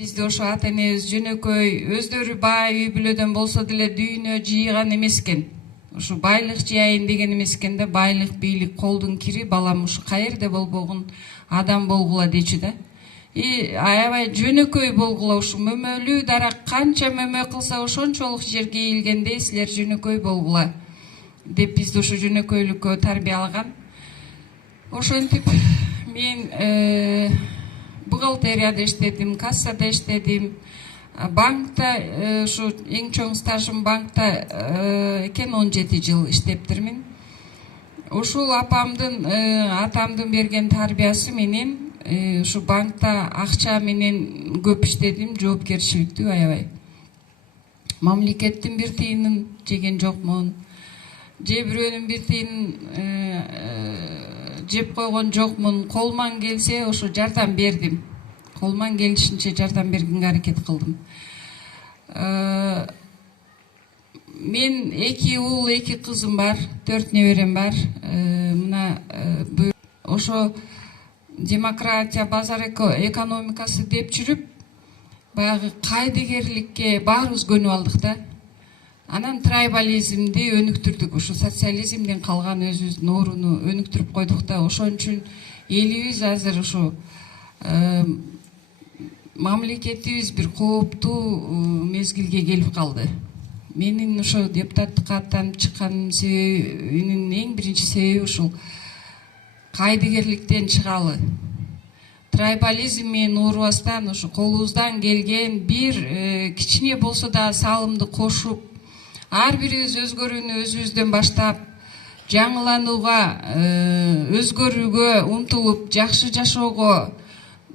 Бизде ошо ата энебиз жөнөкөй өздөрү бай үй бүлөдөн болсо деле дүйнө жыйган эмес экен. Ушу байлык жыйайын деген эмес экен да, байлык, бийлик колдун кири, балам ушу каерде болбогун адам болгула дечү да. Аябай жөнөкөй болгула, ушу мөмөлүү дарак канча мөмө кылса ошончолук жерге ийилгендей силер жөнөкөй болгула деп бизди ушу жөнөкөйлүккө тарбиялаган. Ошентип мен бухгалтерияда иштедим, кассада иштедим, банкта ушу эң чоң стажым банкта экен, 17 жыл иштептирмин. Ушул апамдын, атамдын берген тарбиясы менен ушу банкта акча менен көп иштедим, жоопкерчиликтүү аябай. Мамлекеттин бир тыйынын жеген жокмун, же бирөөнүн бир тыйынын жеп койгон жокмун. Колуман келсе ошо жардам бердим. Колуман келишинче жардам бергенге аракет кылдым. Мен 2 уул, 2 кызым бар, 4 неберем бар. Мына ошо демократия, базар экономикасы деп жүрүп, баягы кайдыгерликке баарыбыз көнүп алдык да. Анан трайбализмди өнүктүрдүк, ушу социализмден калган өзүбүздүн орунду өнүктүрүп койдук да. Ошон үчүн элибиз азыр ушу мамлекетибиз бир кооптуу мезгилге келип калды. Менин ошо депутаттыкка аттанып чыккан себебинин эң биринчи себеби ушул кайдыгерликтен чыгалы. Трайбализм менен уурубастан ушу колубуздан келген бир кичине болсо да салымды кошуп, ар бирибиз өзгөрүүнү өзүбүздөн баштап, жаңыланууга, өзгөрүүгө умтулуп, жакшы жашоого,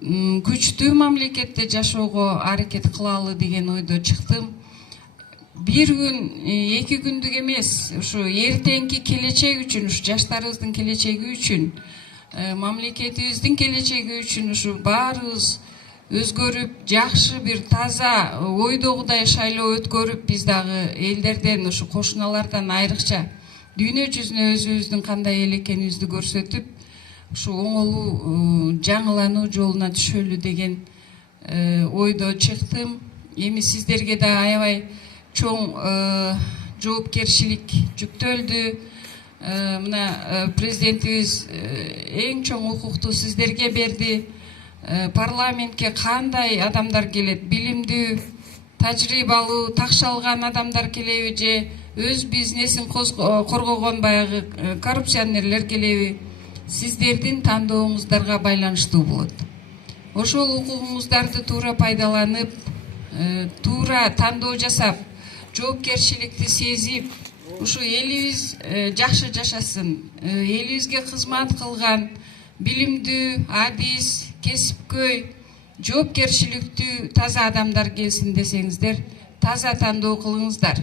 күчтүү мамлекетте жашоого аракет кылалы деген ойдо чыктым. Бир күн, 2 күндүк эмес, ушу эртеңки келечек үчүн, ушу жаштарыбыздын келечеги үчүн, мамлекетибиздин келечеги үчүн ушу баарыбыз өзгөрүп, жакшы бир таза ойдогудай шайлоо өткөрүп, биз дагы элдерден, ушу кошуналардан айрыкча дүйнө жүзүнө өзүбүздүн кандай эл экенибизди көрсөтүп, ушу оңолуу жаңылануу жолуна түшөлү деген ойдо чыктым. Эми сиздерге да аябай чоң жоопкерчилик жүктөлдү. Мына президентибиз эң чоң укукту сиздерге берди. Парламентке кандай адамдар келет? Билимдүү, тажрыйбалуу, такшалган адамдар келеби же өз бизнесин коргогон баягы коррупционерлер келеби? Сиздердин тандооңуздарга байланыштуу болот. Ошол укугуңуздарды туура пайдаланып, туура тандоо жасап, жоопкерчиликти сезип, ушу элибиз жакшы жашасын, элибизге кызмат кылган билимдүү, адис, кесипкөй, жоопкерчиликтүү таза адамдар келсин десеңиздер, таза тандоо кылыңыздар.